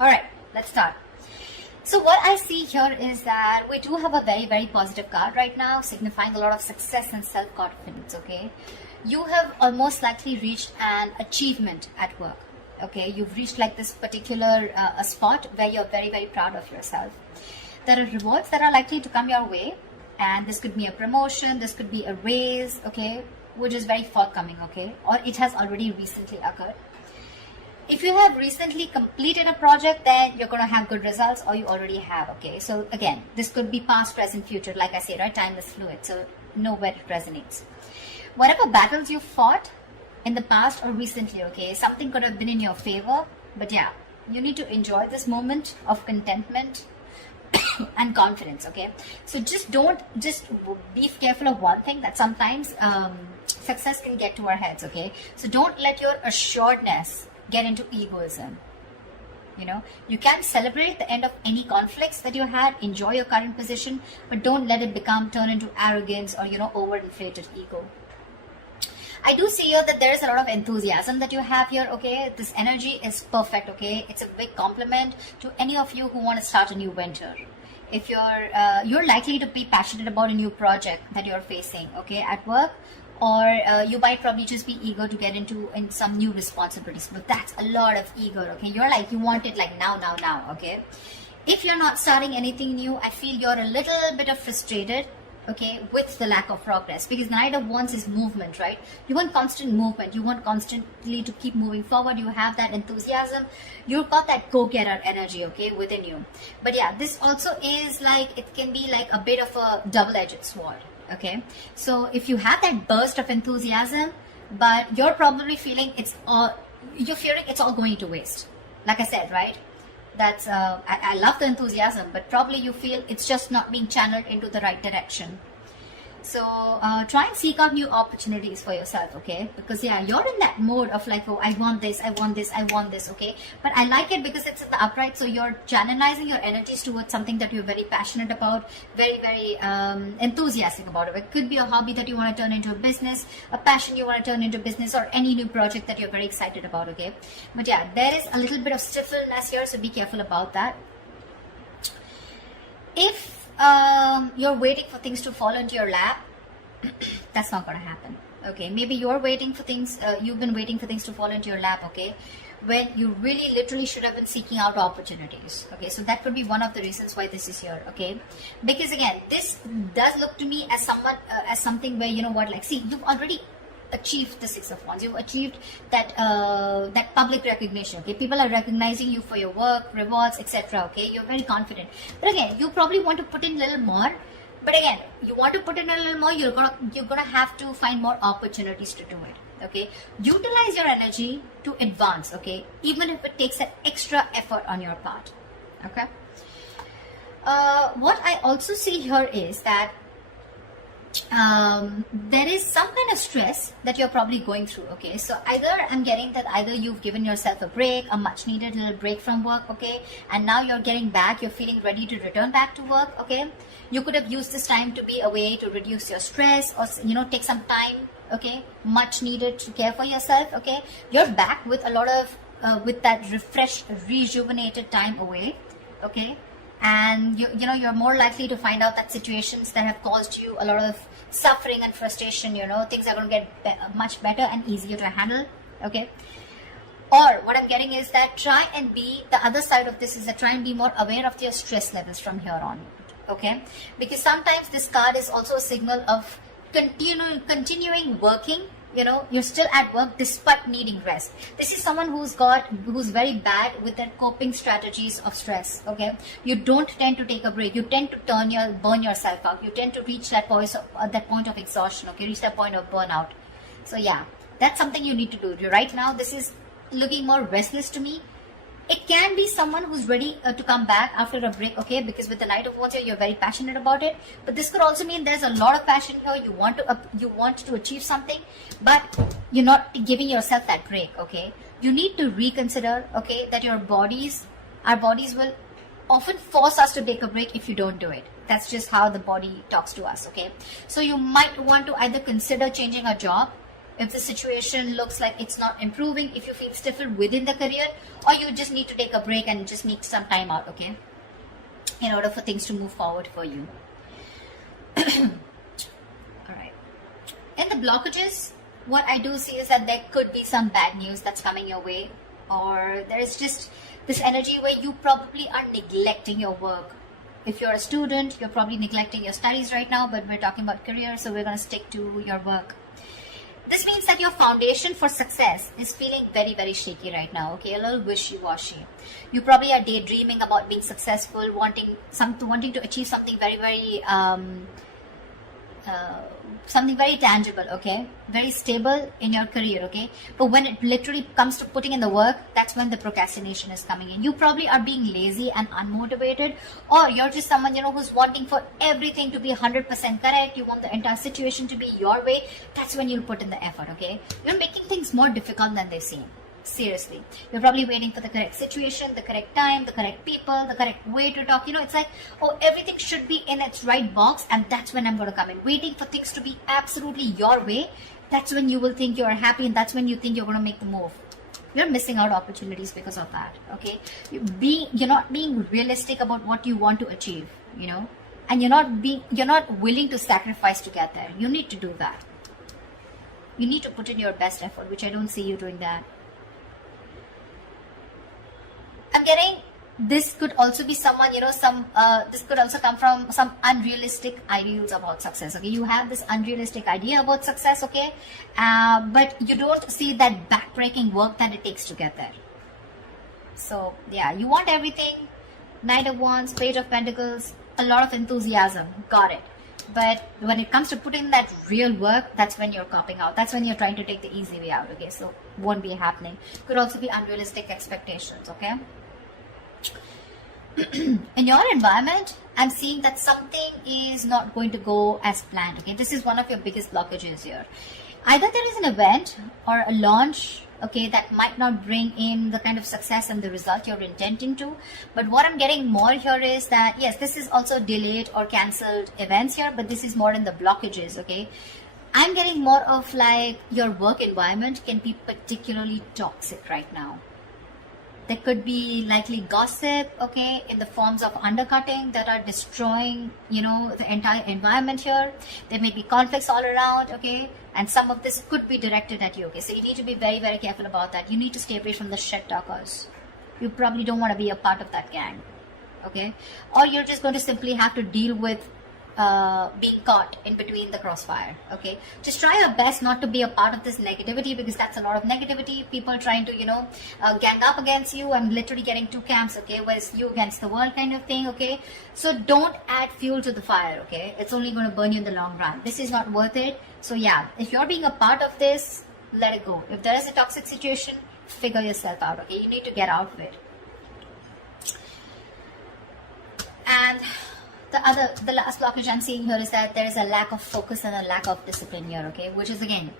All right, let's start. So what I see here is that we do have a very, very positive card right now, signifying a lot of success and self-confidence, okay? You have almost likely reached an achievement at work, okay? You've reached like this particular a spot where you're very, very proud of yourself. There are rewards that are likely to come your way, and this could be a promotion, this could be a raise, okay? Which is very forthcoming, okay? Or it has already recently occurred. If you have recently completed a project, then you're going to have good results, or you already have, okay? So again, this could be past, present, future. Like I say, right? Time is fluid, so know where it resonates. Whatever battles you fought in the past or recently, okay, something could have been in your favor, but yeah, you need to enjoy this moment of contentment and confidence, okay? So just be careful of one thing, that sometimes success can get to our heads, okay? So don't let your assuredness get into egoism. You know, you can celebrate the end of any conflicts that you had, enjoy your current position, but don't let it turn into arrogance or, you know, overinflated ego. I do see here that there is a lot of enthusiasm that you have here, okay? This energy is perfect, okay? It's a big compliment to any of you who want to start a new venture. If you're likely to be passionate about a new project that you're facing, okay, at work, or you might probably just be eager to get into some new responsibilities, but that's a lot of eager, okay? You're like, you want it like now, okay? If you're not starting anything new, I feel you're a little bit of frustrated, okay, with the lack of progress, because the Knight of Wands is movement, right? You want constant movement, you want constantly to keep moving forward, you have that enthusiasm, you've got that go-getter energy, okay, within you. But yeah, this also is like, it can be like a bit of a double-edged sword, okay? So if you have that burst of enthusiasm, but you're probably feeling it's all going to waste. Like I said, right? That's I love the enthusiasm, but probably you feel it's just not being channeled into the right direction. So try and seek out new opportunities for yourself, okay? Because yeah, you're in that mode of like, oh, I want this, okay? But I like it because it's in the upright, so you're channelizing your energies towards something that you're very passionate about, very, very enthusiastic about it. It could be a hobby that you want to turn into a business, a passion you want to turn into business, or any new project that you're very excited about, okay? But yeah, there is a little bit of stiffness here, so be careful about that. If you're waiting for things to fall into your lap, that's not going to happen, okay? Maybe you're waiting for things, you've been waiting for things to fall into your lap, okay, when you really literally should have been seeking out opportunities, okay? So that could be one of the reasons why this is here, okay? Because again, this does look to me as something where, you know what, like, see, you've already achieved the Six of Wands. You've achieved that that public recognition, okay? People are recognizing you for your work, rewards, etc., okay? You're very confident. But again, you probably want to put in a little more. But again, you want to put in a little more, you're gonna have to find more opportunities to do it, okay? Utilize your energy to advance, okay? Even if it takes an extra effort on your part, okay? What I also see here is that there is some kind of stress that you're probably going through, okay? So I'm getting that either you've given yourself a break, a much needed little break from work, okay? And now you're getting back, you're feeling ready to return back to work, okay? You could have used this time to be away to reduce your stress, or, you know, take some time, okay? Much needed to care for yourself, okay? You're back with a lot of, with that refreshed, rejuvenated time away, okay? And you know, you're more likely to find out that situations that have caused you a lot of suffering and frustration, you know, things are going to get much better and easier to handle, okay? Or what I'm getting is that try and be, the other side of this is that try and be more aware of your stress levels from here on, okay? Because sometimes this card is also a signal of continuing working. You know, you're still at work despite needing rest. This is someone who's very bad with their coping strategies of stress, okay? You don't tend to take a break. You tend to burn yourself out. You tend to reach that point of exhaustion, okay? Reach that point of burnout. So yeah, that's something you need to do. Right now, this is looking more restless to me. It can be someone who's ready to come back after a break, okay? Because with the Knight of Wands here, you're very passionate about it. But this could also mean there's a lot of passion here. You want to achieve something, but you're not giving yourself that break, okay? You need to reconsider, okay, that our bodies will often force us to take a break if you don't do it. That's just how the body talks to us, okay? So you might want to either consider changing a job, if the situation looks like it's not improving, if you feel stifled within the career, or you just need to take a break and just need some time out, okay, in order for things to move forward for you. All right. In the blockages, what I do see is that there could be some bad news that's coming your way, or there's just this energy where you probably are neglecting your work. If you're a student, you're probably neglecting your studies right now, but we're talking about career, so we're going to stick to your work. This means that your foundation for success is feeling very, very shaky right now, okay? A little wishy-washy. You probably are daydreaming about being successful, wanting to achieve something very, very something very tangible, okay, very stable in your career, okay, but when it literally comes to putting in the work, that's when the procrastination is coming in. You probably are being lazy and unmotivated, or you're just someone, you know, who's wanting for everything to be 100% correct. You want the entire situation to be your way. That's when you'll put in the effort, okay? You're making things more difficult than they seem. Seriously, you're probably waiting for the correct situation, the correct time, the correct people, the correct way to talk. You know, it's like, oh, everything should be in its right box, and that's when I'm going to come in. Waiting for things to be absolutely your way, that's when you will think you're happy, and that's when you think you're going to make the move. You're missing out opportunities because of that, okay? You're not being realistic about what you want to achieve, you know, and you're not willing to sacrifice to get there. You need to do that. You need to put in your best effort, which I don't see you doing that. I'm getting, this could also be someone, you know, this could also come from some unrealistic ideals about success, okay? You have this unrealistic idea about success, okay? But you don't see that backbreaking work that it takes to get there. So, yeah, you want everything. Knight of Wands, Page of Pentacles, a lot of enthusiasm. Got it. But when it comes to putting that real work, that's when you're copping out. That's when you're trying to take the easy way out, okay? So, won't be happening. Could also be unrealistic expectations, okay? In your environment, I'm seeing that something is not going to go as planned, okay? This is one of your biggest blockages here. Either there is an event or a launch, okay, that might not bring in the kind of success and the result you're intending to. But what I'm getting more here is that, yes, this is also delayed or cancelled events here, but this is more in the blockages, okay? I'm getting more of like your work environment can be particularly toxic right now. There could be likely gossip, okay, in the forms of undercutting that are destroying, you know, the entire environment here. There may be conflicts all around, okay, and some of this could be directed at you, okay. So you need to be very, very careful about that. You need to stay away from the shit talkers. You probably don't want to be a part of that gang, okay. Or you're just going to simply have to deal with being caught in between the crossfire, okay? Just try your best not to be a part of this negativity, because that's a lot of negativity. People trying to, you know, gang up against you and literally getting two camps, okay? Whereas you against the world kind of thing, okay? So don't add fuel to the fire, okay? It's only going to burn you in the long run. This is not worth it. So yeah, if you're being a part of this, let it go. If there is a toxic situation, figure yourself out, okay? You need to get out of it. And the last blockage I'm seeing here is that there is a lack of focus and a lack of discipline here, okay, which is again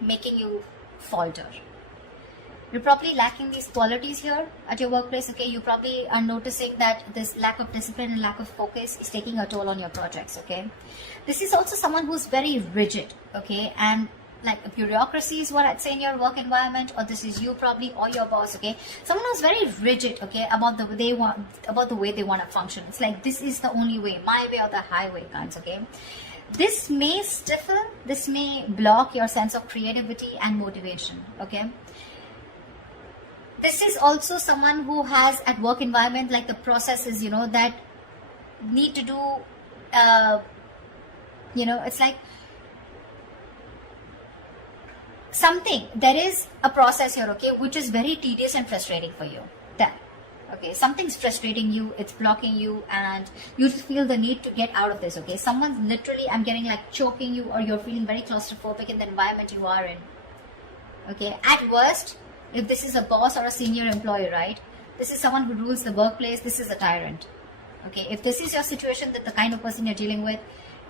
making you falter. You're probably lacking these qualities here at your workplace, okay. You probably are noticing that this lack of discipline and lack of focus is taking a toll on your projects, okay. This is also someone who's very rigid, okay, and like a bureaucracy is what I'd say in your work environment, or this is you probably, or your boss, okay. Someone who's very rigid, okay, about the way they want to function. It's like, this is the only way, my way or the highway kinds, okay. This may stiffen, this may block your sense of creativity and motivation, okay. This is also someone who has at work environment like the processes, you know, that need to do, you know, it's like something, there is a process here, okay, which is very tedious and frustrating for you. Then, okay, something's frustrating you, it's blocking you, and you just feel the need to get out of this, okay. Someone's literally, I'm getting like choking you, or you're feeling very claustrophobic in the environment you are in, okay. At worst, if this is a boss or a senior employee, right, this is someone who rules the workplace, this is a tyrant, okay. If this is your situation, that the kind of person you're dealing with,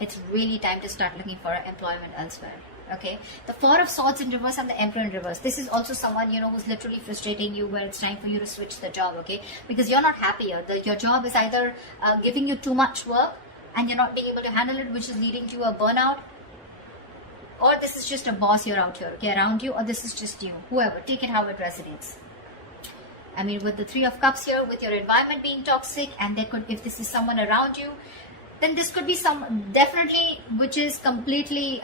it's really time to start looking for employment elsewhere. Okay, the Four of Swords in reverse and the Emperor in reverse. This is also someone, you know, who's literally frustrating you, where it's time for you to switch the job, okay? Because you're not happier. Your job is either giving you too much work and you're not being able to handle it, which is leading to a burnout, or this is just a boss you're out here, okay, around you, or this is just you, whoever, take it how it resonates. I mean, with the Three of Cups here, with your environment being toxic, and there could, if this is someone around you, then this could be some, definitely, which is completely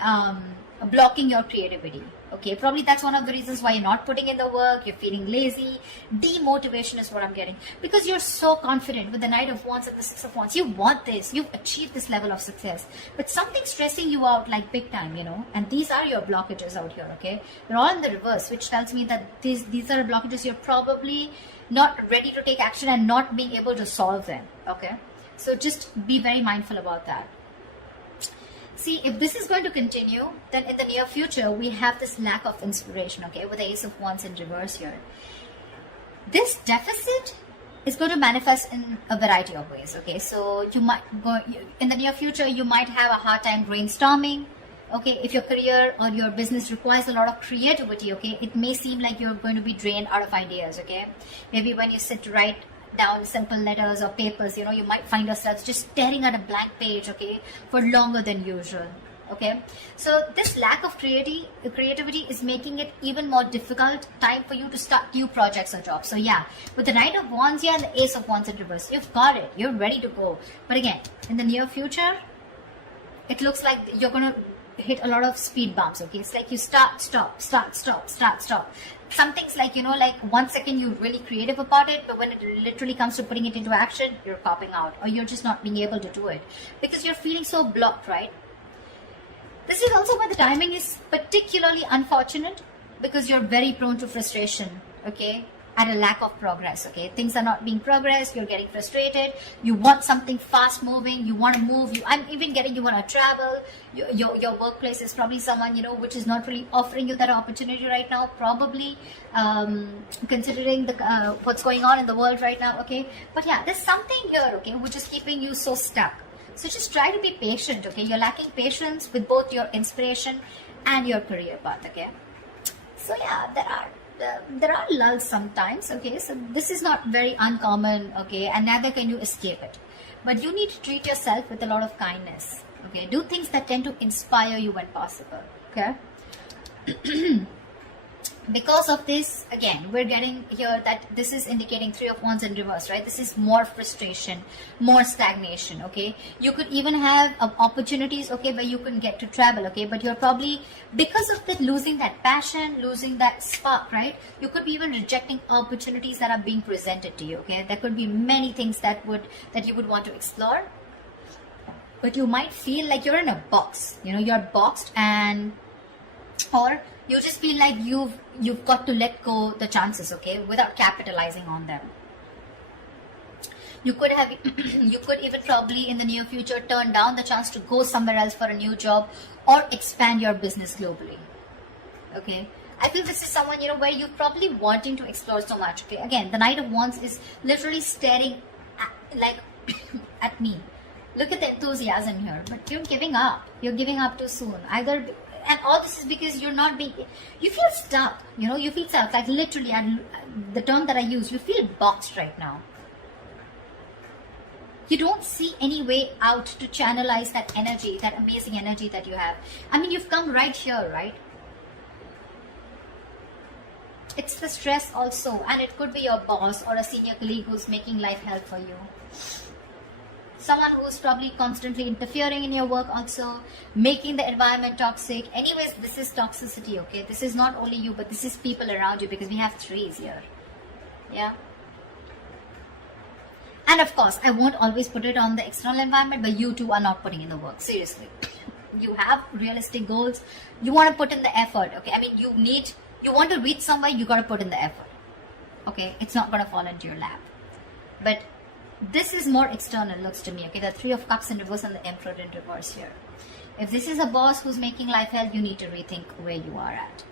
blocking your creativity. Okay, probably that's one of the reasons why you're not putting in the work, you're feeling lazy. Demotivation is what I'm getting. Because you're so confident with the Knight of Wands and the Six of Wands. You want this, you've achieved this level of success. But something's stressing you out like big time, you know. And these are your blockages out here, okay. They're all in the reverse, which tells me that these are blockages you're probably not ready to take action and not being able to solve them, okay. So just be very mindful about that. See, if this is going to continue, then in the near future, we have this lack of inspiration, okay, with the Ace of Wands in reverse here. This deficit is going to manifest in a variety of ways, okay. So you might go, in the near future, you might have a hard time brainstorming, okay. If your career or your business requires a lot of creativity, okay, it may seem like you're going to be drained out of ideas, okay. Maybe when you sit to write down simple letters or papers, you know, you might find yourselves just staring at a blank page, okay, for longer than usual, okay. So this lack of creativity is making it even more difficult time for you to start new projects or jobs. So yeah, with the Knight of Wands here and the Ace of Wands in reverse, you've got it, you're ready to go. But again, in the near future, it looks like you're gonna hit a lot of speed bumps, okay. It's like you start, stop, start, stop, start, stop. Some things like, you know, like 1 second you're really creative about it, but when it literally comes to putting it into action, you're popping out, or you're just not being able to do it because you're feeling so blocked, right? This is also why the timing is particularly unfortunate, because you're very prone to frustration, okay, at a lack of progress, okay. Things are not being progressed, you're getting frustrated, you want something fast moving, you want to move, I'm even getting, you want to travel, your workplace is probably someone, you know, which is not really offering you that opportunity right now, probably considering the what's going on in the world right now, okay. But yeah, there's something here, okay, which is keeping you so stuck. So just try to be patient, okay. You're lacking patience with both your inspiration and your career path, okay. So yeah, there are lulls sometimes, okay. So this is not very uncommon, okay, and neither can you escape it. But you need to treat yourself with a lot of kindness, okay. Do things that tend to inspire you when possible, okay. Because of this, again, we're getting here that this is indicating Three of Wands in reverse, right? This is more frustration, more stagnation, okay? You could even have opportunities, okay, where you can get to travel, okay? But you're probably, because of that, losing that passion, losing that spark, right? You could be even rejecting opportunities that are being presented to you, okay? There could be many things that you would want to explore, but you might feel like you're in a box, you know, you're boxed, and or you just feel like you've got to let go the chances, okay, without capitalizing on them. You could have you could even probably in the near future turn down the chance to go somewhere else for a new job or expand your business globally, okay. I feel this is someone, you know, where you're probably wanting to explore so much, okay. Again, the Knight of Wands is literally staring at me. Look at the enthusiasm here, but you're giving up. You're giving up too soon. And all this is because you're not being, you feel stuck, you know, you feel stuck, like literally, and the term that I use, you feel boxed right now. You don't see any way out to channelize that energy, that amazing energy that you have. I mean, you've come right here, right? It's the stress also, and it could be your boss or a senior colleague who's making life hell for you. Someone who's probably constantly interfering in your work also, making the environment toxic. Anyways, this is toxicity, okay? This is not only you, but this is people around you, because we have threes here. Yeah. And of course, I won't always put it on the external environment, but you too are not putting in the work. Seriously. You have realistic goals. You want to put in the effort, okay? I mean, you want to reach somewhere, you got to put in the effort. Okay? It's not going to fall into your lap. But this is more external, looks to me, okay? The Three of Cups in reverse and the Emperor in reverse here. If this is a boss who's making life hell, you need to rethink where you are at.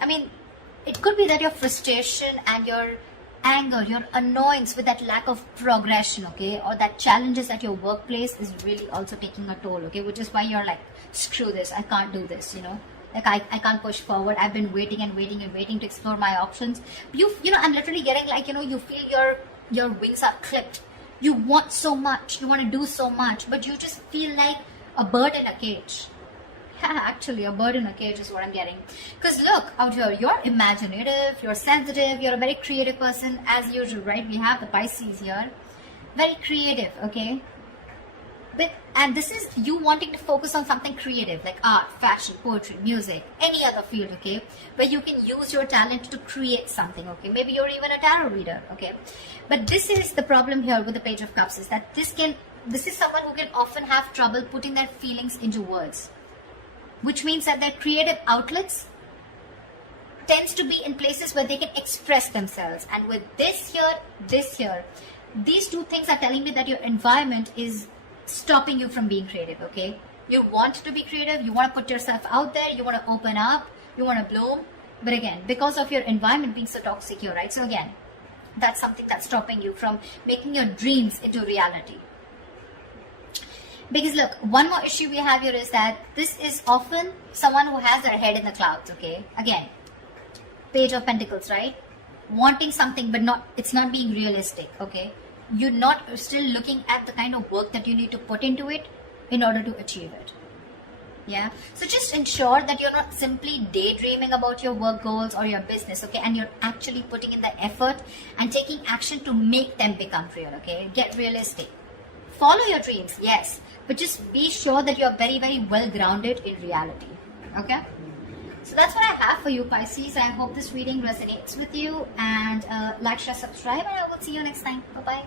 I mean, it could be that your frustration and your anger, your annoyance with that lack of progression, okay, or that challenges at your workplace is really also taking a toll, okay, which is why you're like, screw this, I can't do this, you know. Like, I can't push forward. I've been waiting and waiting and waiting to explore my options. You know, I'm literally getting like, you know, you feel your wings are clipped You want so much, you want to do so much, but you just feel like a bird in a cage. Actually, a bird in a cage is what I'm getting. Because look out here, you're imaginative, you're sensitive, you're a very creative person as usual, right? We have the Pisces here. Very creative, okay? And this is you wanting to focus on something creative like art, fashion, poetry, music, any other field, okay? Where you can use your talent to create something, okay? Maybe you're even a tarot reader, okay? But this is the problem here with the Page of Cups, is that this is someone who can often have trouble putting their feelings into words, which means that their creative outlets tends to be in places where they can express themselves. And with this here, these two things are telling me that your environment is stopping you from being creative, okay? You want to be creative, you want to put yourself out there, you want to open up, you want to bloom, but again, because of your environment being so toxic here, right? So again, that's something that's stopping you from making your dreams into reality. Because look, one more issue we have here is that this is often someone who has their head in the clouds, okay? Again, Page of Pentacles, right? Wanting something, but it's not being realistic, okay? You're not still looking at the kind of work that you need to put into it in order to achieve it. Yeah, so just ensure that you're not simply daydreaming about your work goals or your business, okay? And you're actually putting in the effort and taking action to make them become real, okay? Get realistic. Follow your dreams, yes, but just be sure that you're very, very well grounded in reality, okay? So that's what I have for you, Pisces. I hope this reading resonates with you, and like, share, subscribe, and I will see you next time. Bye-bye.